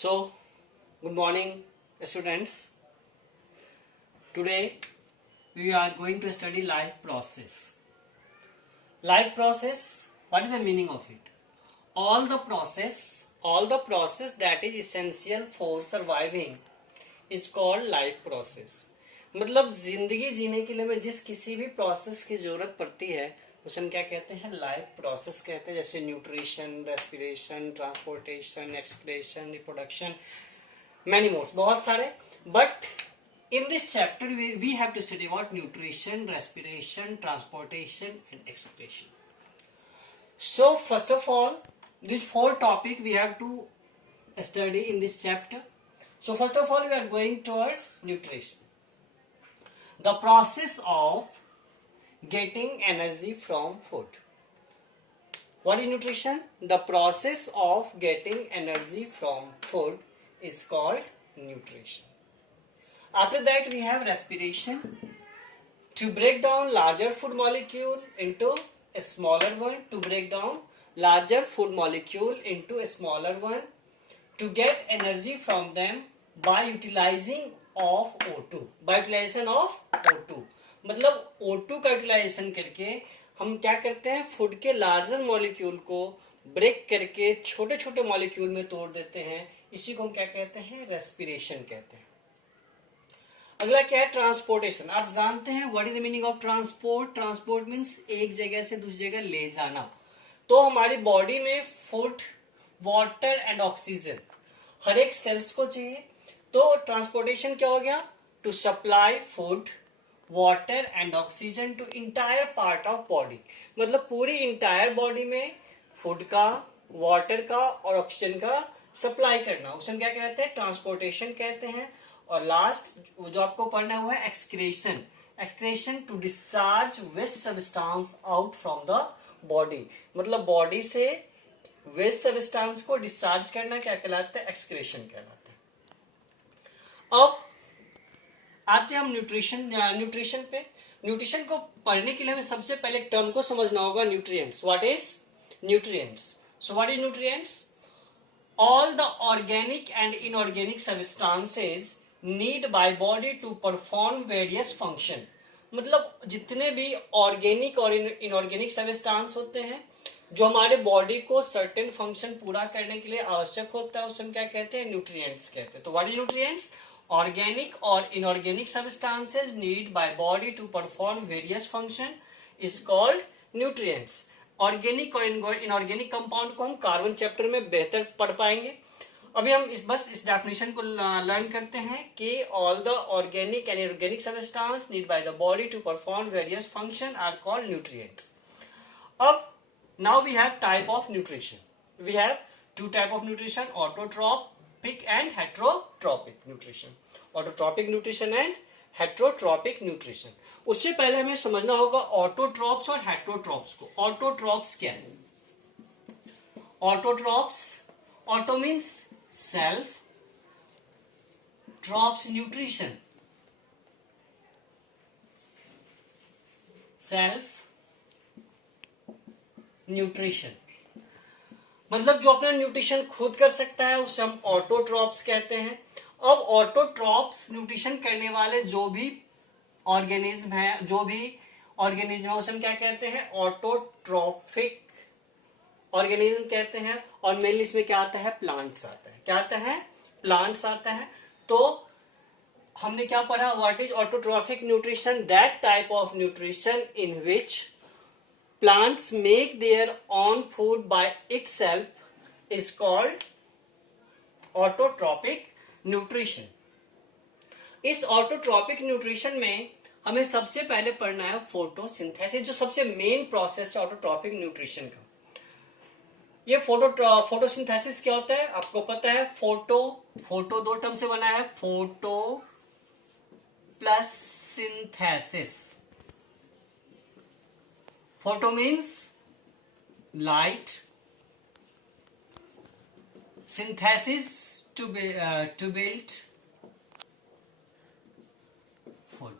So, good morning, students. Today we are going to study life process. Life process, what is the meaning of it? All the process that is essential for surviving is called life process. मतलब जिंदगी जीने के लिए हमें जिस किसी भी process की जरूरत पड़ती है उसे हम क्या कहते हैं? लाइफ प्रोसेस कहते हैं. जैसे nutrition, respiration, transportation, excretion, reproduction, many mores, बहुत सारे. But in this chapter we have to study about nutrition, respiration, transportation and excretion. So first of all, these four topics we have to study in this chapter. So first of all, we are going towards nutrition, the process of getting energy from food. What is nutrition? The process of getting energy from food is called nutrition. After that we have respiration, to break down larger food molecule into a smaller one, to break down larger food molecule into a smaller one, to get energy from them by utilizing of O2. by utilization of O2 मतलब O2 का utilisation करके हम क्या करते हैं? Food के larger molecule को break करके छोटे छोटे मॉलिक्यूल में तोड़ देते हैं. इसी को हम क्या कहते हैं? रेस्पिरेशन कहते हैं. अगला क्या है? ट्रांसपोर्टेशन. आप जानते हैं what is the meaning of transport? Transport means एक जगह से दूसरी जगह ले जाना. तो हमारी बॉडी में फूड, वाटर एंड ऑक्सीजन हर एक सेल्स को चाहिए. तो ट्रांसपोर्टेशन क्या हो गया? To supply food, water and oxygen to entire part of body. मतलब पूरी इंटायर बॉडी में फूड का, वाटर का और ऑक्सीजन का सप्लाई करना, उसे हम क्या कहते हैं? ट्रांसपोर्टेशन कहते हैं. और लास्ट जो आपको पढ़ना हुआ है excretion. Excretion to discharge waste substance out from the body. मतलब बॉडी से वेस्ट सब्सटेंस को डिस्चार्ज करना क्या कहलाता है? एक्सक्रेशन कहलाता है. अब आते हैं हम न्यूट्रिशन पे. न्यूट्रिशन को पढ़ने के लिए हमें सबसे पहले एक टर्म को समझना होगा, nutrients. What is nutrients? So what is nutrients? All the organic and inorganic substances need by body to perform various function. मतलब जितने भी ऑर्गेनिक और इनऑर्गेनिक सब्सटेंस होते हैं जो हमारे बॉडी को सर्टेन फंक्शन पूरा करने के लिए आवश्यक होता है, उसे हम क्या कहते हैं? न्यूट्रिएंट्स कहते हैं. तो व्हाट इज न्यूट्रिएंट्स? ऑर्गेनिक और inorganic substances need by body to perform various function is called nutrients. Organic और इनऑर्गेनिक कंपाउंड को हम कार्बन चैप्टर में बेहतर पढ़ पाएंगे. अभी हम बस इस डेफिनेशन को लर्न करते हैं कि all the organic and inorganic substance need by the body to perform various function are called nutrients. अब now we have type of nutrition. We have two type of nutrition, autotrophic and heterotrophic nutrition. Autotrophic nutrition and heterotrophic nutrition. उससे पहले हमें समझना होगा autotrophs और heterotrophs को. Autotrophs क्या है? Autotrophs, auto means self, trophs nutrition, self nutrition. मतलब जो अपना न्यूट्रिशन खुद कर सकता है उसे हम ऑटोट्रॉप्स कहते हैं. अब ऑटोट्रॉप्स न्यूट्रिशन करने वाले जो भी ऑर्गेनिज्म है, उसे हम क्या कहते हैं? ऑटोट्रॉफिक ऑर्गेनिज्म कहते हैं. और मेनली इसमें क्या आता है? प्लांट्स आता है. क्या आता है? प्लांट्स आता है. तो हमने क्या पढ़ा? What is autotrophic nutrition? That type of nutrition in which plants make their own food by itself is called autotrophic nutrition. इस ऑटोट्रॉपिक न्यूट्रिशन में हमें सबसे पहले पढ़ना है फोटोसिंथेसिस, जो सबसे मेन प्रोसेस है ऑटोट्रॉपिक न्यूट्रिशन का. ये फोटोसिंथेसिस क्या होता है? आपको पता है फोटो दो टर्म से बना है, photo plus synthesis. Photo means light, synthesis to build food.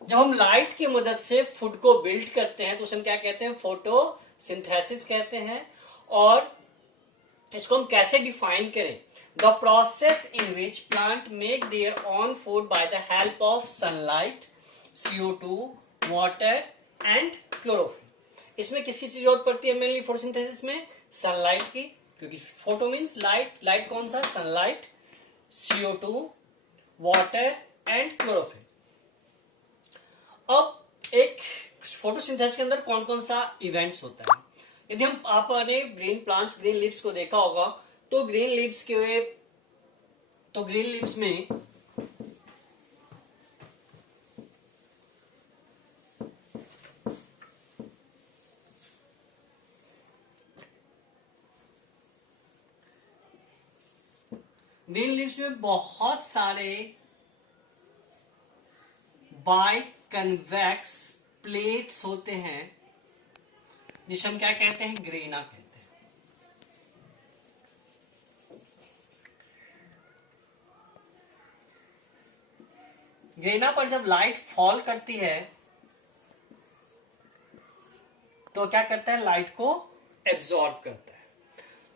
जब हम लाइट की मदद से फूड को बिल्ड करते हैं तो उसे हम क्या कहते हैं? फोटोसिंथेसिस कहते हैं. और इसको हम कैसे डिफाइन करें? The process in which plant make their own food by the help of sunlight, CO2, water and chlorophyll. इसमें किसकी जरूरत पड़ती है मेनली फोटोसिंथेसिस में? सनलाइट की, क्योंकि फोटो मीन्स लाइट, लाइट कौन सा? Sunlight, CO2, water and chlorophyll. अब एक फोटोसिंथेसिस के अंदर कौन कौन सा इवेंट्स होता है? यदि हम आपने ग्रीन प्लांट्स, ग्रीन लीव्स को देखा होगा, तो ग्रीन लीव्स में बहुत सारे बाइकन्वेक्स प्लेट्स होते हैं, जिसे हम क्या कहते हैं? ग्रेना कहते हैं। ग्रेना पर जब लाइट फॉल करती है तो क्या करता है? लाइट को एब्जॉर्ब करता है।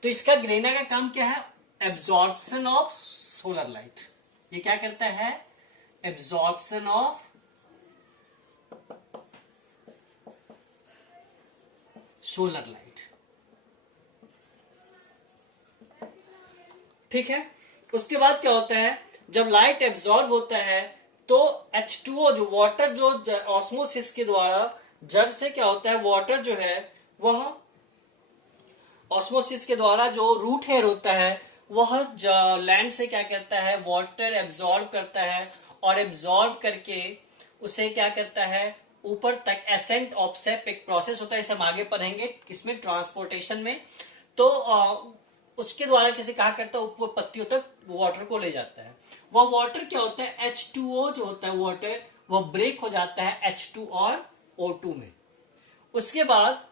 तो इसका ग्रेना का काम क्या है? Absorption of solar light. ये क्या करता है? Absorption of solar light. ठीक है। उसके बाद क्या होता है? जब लाइट एब्जॉर्ब होता है तो H2O, जो वाटर, जो ऑस्मोसिस के द्वारा जड़ से क्या होता है? वाटर जो है वह ऑस्मोसिस के द्वारा, जो रूट हेयर होता है वह लैंड से क्या करता है? वाटर एब्जॉर्ब करता है, और एब्जॉर्ब करके उसे क्या करता है? ऊपर तक एसेंट ऑब्सेप एक प्रोसेस होता है, इसे हम आगे पढ़ेंगे किसमें? ट्रांसपोर्टेशन में। तो उसके द्वारा किसे कहा करता है? ऊपर पत्तियों तक वाटर को ले जाता है। वह वाटर क्या होता है? H2O जो होता है वाटर, वह ब्रेक हो जाता है H2 और O2 में। उसके बाद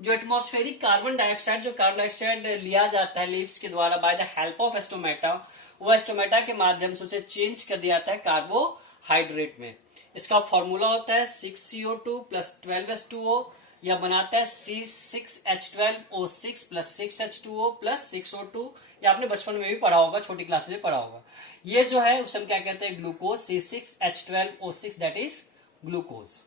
जो एटमॉस्फेरिक कार्बन डाइऑक्साइड, जो कार्बन डाइऑक्साइड लिया जाता है लीव्स के द्वारा by the help of stomata, वह स्टोमेटा के माध्यम से उसे चेंज कर दिया जाता है कार्बोहाइड्रेट में। इसका फॉर्मूला होता है 6CO2 प्लस 12H2O, या बनाता है C6H12O6 plus 6H2O plus 6O2। ये आपने बचपन में भी पढ़ा होगा, छोटी क्लासेस में पढ़ा होगा। ये जो है उसे हम क्या कहते हैं? Glucose, C6H12O6, that is glucose.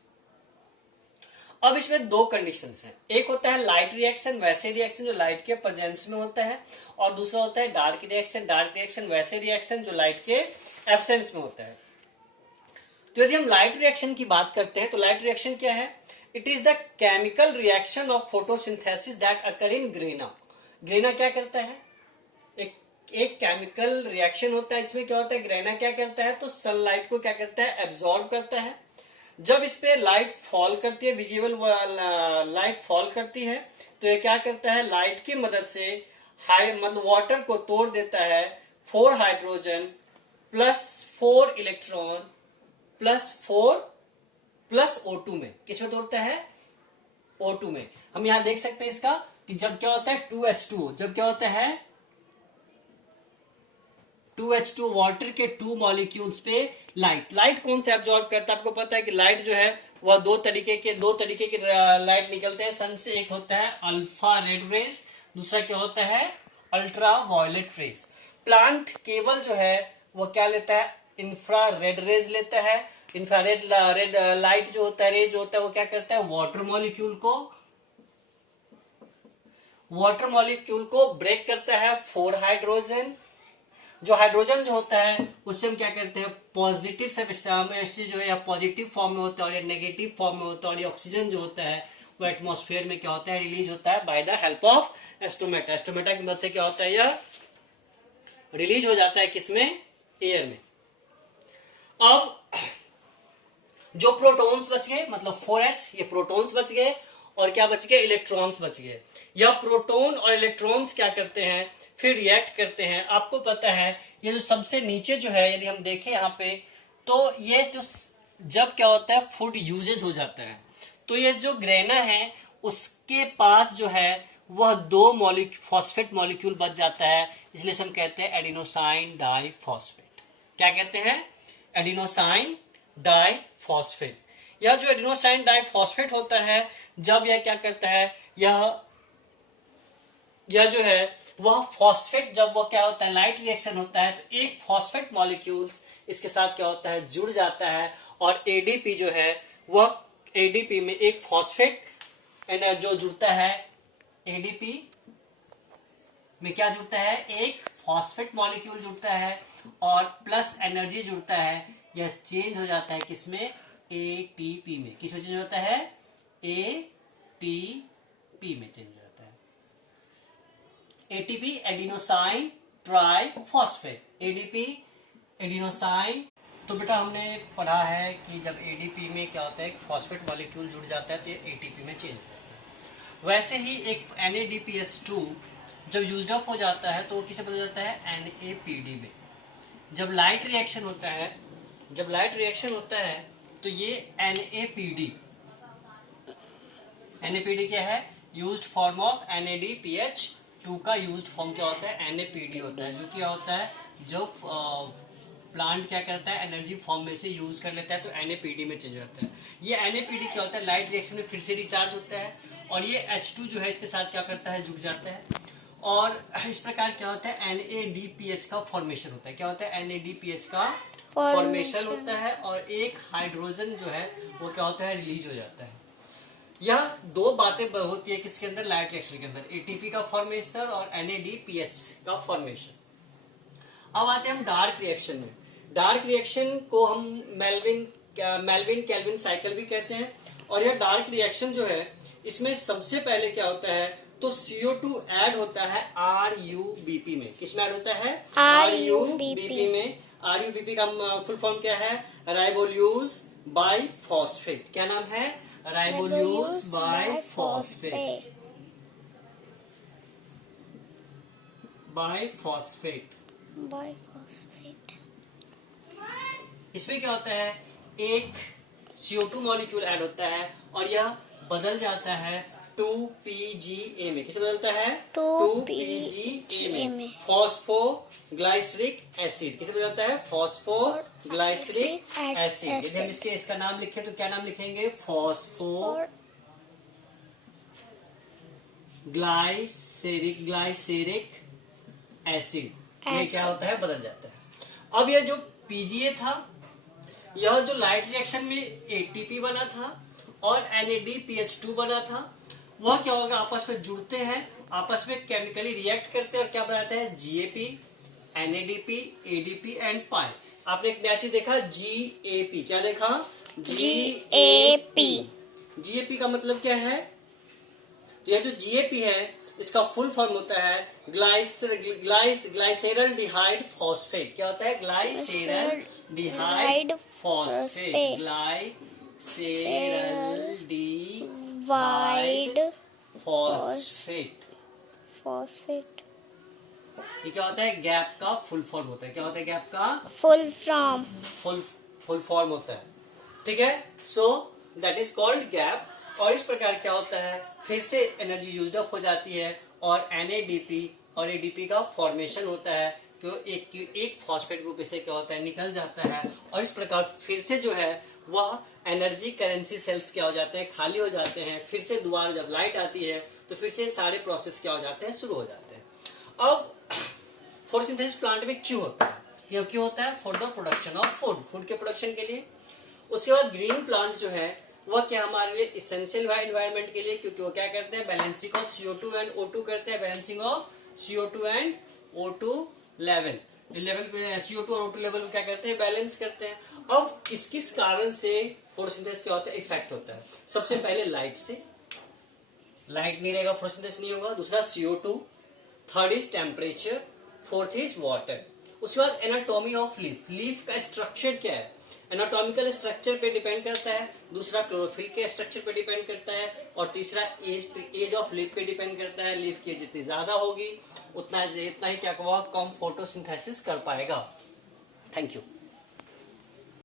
अब इसमें दो कंडीशंस हैं। एक होता है लाइट रिएक्शन, वैसे रिएक्शन जो लाइट के प्रेजेंस में होता है, और दूसरा होता है डार्क रिएक्शन। डार्क रिएक्शन वैसे रिएक्शन जो लाइट के एब्सेंस में होता है। तो यदि हम लाइट रिएक्शन की बात करते हैं तो लाइट रिएक्शन क्या है? It is the chemical reaction of photosynthesis that occur in grana. Grana क्या करता है? एक केमिकल रिएक्शन होता है। इसमें क्या होता है? ग्रेना क्या करता है? तो सनलाइट को क्या करता है? एब्जॉर्ब करता है। जब इस पे लाइट फॉल करती है, विजिबल लाइट फॉल करती है, तो ये क्या करता है? लाइट की मदद से मतलब वाटर को तोड़ देता है 4 hydrogen plus 4 electron plus 4 plus O2 में। किसमें तोड़ता है? O2 में। हम यहां देख सकते हैं इसका कि जब क्या होता है? 2H2O, जब क्या होता है? 2H2 वाटर के 2 मॉलिक्यूल्स पे लाइट कौन से एब्जॉर्ब करता है? आपको पता है कि लाइट जो है वह दो तरीके के लाइट निकलते हैं सन से। एक होता है अल्फा रेड रेज, दूसरा क्या होता है? Ultra violet rays. प्लांट केवल जो है वह क्या लेता है? इंफ्रा रेड रेज लेता है। इंफ्रारेड रेड लाइट जो होता है, रे जो होता है, वो क्या करता है? वाटर मॉलिक्यूल को ब्रेक करता है 4 हाइड्रोजन। जो हाइड्रोजन जो होता है उससे हम क्या करते हैं? पॉजिटिव से जो है या पॉजिटिव फॉर्म में होता है और या नेगेटिव फॉर्म में होता है, और ये ऑक्सीजन जो होता है वो एटमॉस्फेयर में क्या होता है? रिलीज होता है by the help of stomata. Stomata की मदद से क्या होता है? यह रिलीज हो जाता है किसमें? एयर में। अब जो प्रोटॉन्स बच गए, मतलब 4H, ये प्रोटॉन्स बच गए, और क्या बच गए? इलेक्ट्रॉन्स बच गए। यह प्रोटॉन और इलेक्ट्रॉन्स क्या करते हैं? फिर रिएक्ट करते हैं। आपको पता है ये जो सबसे नीचे जो है, यदि हम देखें यहाँ पे, तो ये जो जब क्या होता है? फूड यूजेज हो जाता है, तो ये जो ग्रेना है उसके पास जो है वह 2 फॉस्फेट मॉलिक्यूल बच जाता है, इसलिए हम कहते हैं एडिनोसाइन डाइफॉस्फेट। क्या कहते हैं? Adenosine diphosphate. यह जो एडिनोसाइन डाइफॉस्फेट होता है, जब यह क्या करता है? यह जो है वह फॉस्फेट, जब वो क्या होता है लाइट रिएक्शन होता है तो एक फॉस्फेट मॉलिक्यूल्स इसके साथ क्या होता है जुड़ जाता है, और एडीपी जो है वह एडीपी में एक फॉस्फेट जो जुड़ता है, एडीपी में क्या जुड़ता है, एक फॉस्फेट मॉलिक्यूल जुड़ता है और प्लस एनर्जी जुड़ता है, यह चेंज हो जाता है किसमें, एटीपी में। किसमें चेंज होता है, एटीपी में चेंज हो जाता है। ATP adenosine try phosphate, ADP adenosine. तो बेटा हमने पढ़ा है कि जब एडीपी में क्या होता है एक फॉस्फेट मॉलिक्यूल जुड़ जाता है तो ये एटीपी में चेंज होता है। वैसे ही एक NADPH2 जब यूज्ड अप हो जाता है तो वो किसे बदल जाता है, NAPD में। जब लाइट रिएक्शन होता है तो ये NAPD क्या है, यूज्ड फॉर्म ऑफ NADPH2 का यूज्ड फॉर्म क्या होता है, NAPD होता है, जो क्या होता है जो प्लांट क्या करता है एनर्जी फॉर्म में से यूज कर लेता है तो NAPD में चेंज हो जाता है। ये NAPD क्या होता है, लाइट रिएक्शन में फिर से रिचार्ज होता है और ये H2 जो है इसके साथ क्या करता है, जुड़ जाता है, और इस प्रकार क्या होता है NADPH का फॉर्मेशन होता है। क्या होता है, NADPH का फॉर्मेशन होता है और एक हाइड्रोजन जो है वो क्या होता है, रिलीज हो जाता है। यह दो बातें होती है किसके अंदर, लाइट रिएक्शन के अंदर, एटीपी का फॉर्मेशन और NADPH का फॉर्मेशन। अब आते हैं हम डार्क रिएक्शन में। डार्क रिएक्शन को हम मेल्विन केल्विन साइकिल भी कहते हैं, और यह डार्क रिएक्शन जो है इसमें सबसे पहले क्या होता है, तो CO2 ऐड होता है RUBP में। किसमें ऐड होता है, RUBP में। RUBP का फुल फॉर्म क्या है, राइबोल्यूज बाई फॉस्फेट। क्या नाम है, राइबोल्यूज बाई फॉस्फेट, बाई फॉस्फेट। इसमें क्या होता है, एक CO2 मॉलिक्यूल ऐड होता है और यह बदल जाता है 2PGA में। किसे बदलता है, 2PGA में, फॉस्फोग्लाइसरिक एसिड। किसे बदलता है, फॉस्फोग्लाइसरिक एसिड। यदि हम इसका नाम लिखें तो क्या नाम लिखेंगे, ग्लाइसेरिक एसिड। ये क्या होता है, बदल जाता है। अब यह जो PGA था, यह जो लाइट रिएक्शन में ATP बना था और NADPH2 बना था, वह क्या होगा, आपस में जुड़ते हैं, आपस में केमिकली रिएक्ट करते हैं और क्या बनाते हैं, GAP, NADP, ADP and pi. आपने एक नया चीज देखा, GAP। क्या देखा, GAP का मतलब क्या है, यह जो GAP है इसका फुल फॉर्म होता है ग्लाइसेरल डिहाइड फॉस्फेट। क्या होता है, ग्लाइसेरल डिहाइड फॉस्फेट, ग्लाइसेरल डिहाइड फॉस्फेट। ये क्या होता है, गैप का फुल फॉर्म होता है। क्या होता है, गैप का फुल फॉर्म होता है। ठीक है, so that is called gap. और इस प्रकार क्या होता है, फिर से एनर्जी यूज्ड अप हो जाती है और NADP और ADP का फॉर्मेशन होता है, तो एक फॉस्फेट ग्रुप इसे क्या होता है, निकल जाता है, और इस प्रकार फिर से जो है वह एनर्जी करेंसी सेल्स क्या हो जाते हैं, खाली हो जाते हैं। फिर से दोबारा जब लाइट आती है तो फिर से सारे प्रोसेस क्या हो जाते हैं, शुरू हो जाते हैं। अब फोटोसिंथेसिस प्लांट में क्यों होता है, क्यों होता है, for the production of food के प्रोडक्शन के लिए। उसके बाद ग्रीन प्लांट जो है वह क्या हमारे लिए इसेंशियल है एनवायरनमेंट के लिए, क्योंकि वो क्या करते हैं, balancing of CO2 and O2 करते हैं, balancing of CO2 and O2 level. CO2 और O2 लेवल को क्या करते हैं, बैलेंस करते हैं। अब किस कारण से फोटोसिंथेसिस क्या होता है, इफेक्ट होता है। सबसे पहले लाइट से, लाइट नहीं रहेगा फोटोसिंथेसिस नहीं होगा। दूसरा CO2, third is temperature, fourth is water. उसके बाद एनाटॉमी ऑफ लीफ का स्ट्रक्चर क्या है, एनाटॉमिकल स्ट्रक्चर पे डिपेंड करता है। दूसरा क्लोरोफिल के स्ट्रक्चर पे डिपेंड करता है, और तीसरा एज ऑफ लीफ पे डिपेंड करता है। लीफ की जितनी ज्यादा होगी उतना ही क्या वह कम फोटोसिंथेसिस कर पाएगा। Thank you.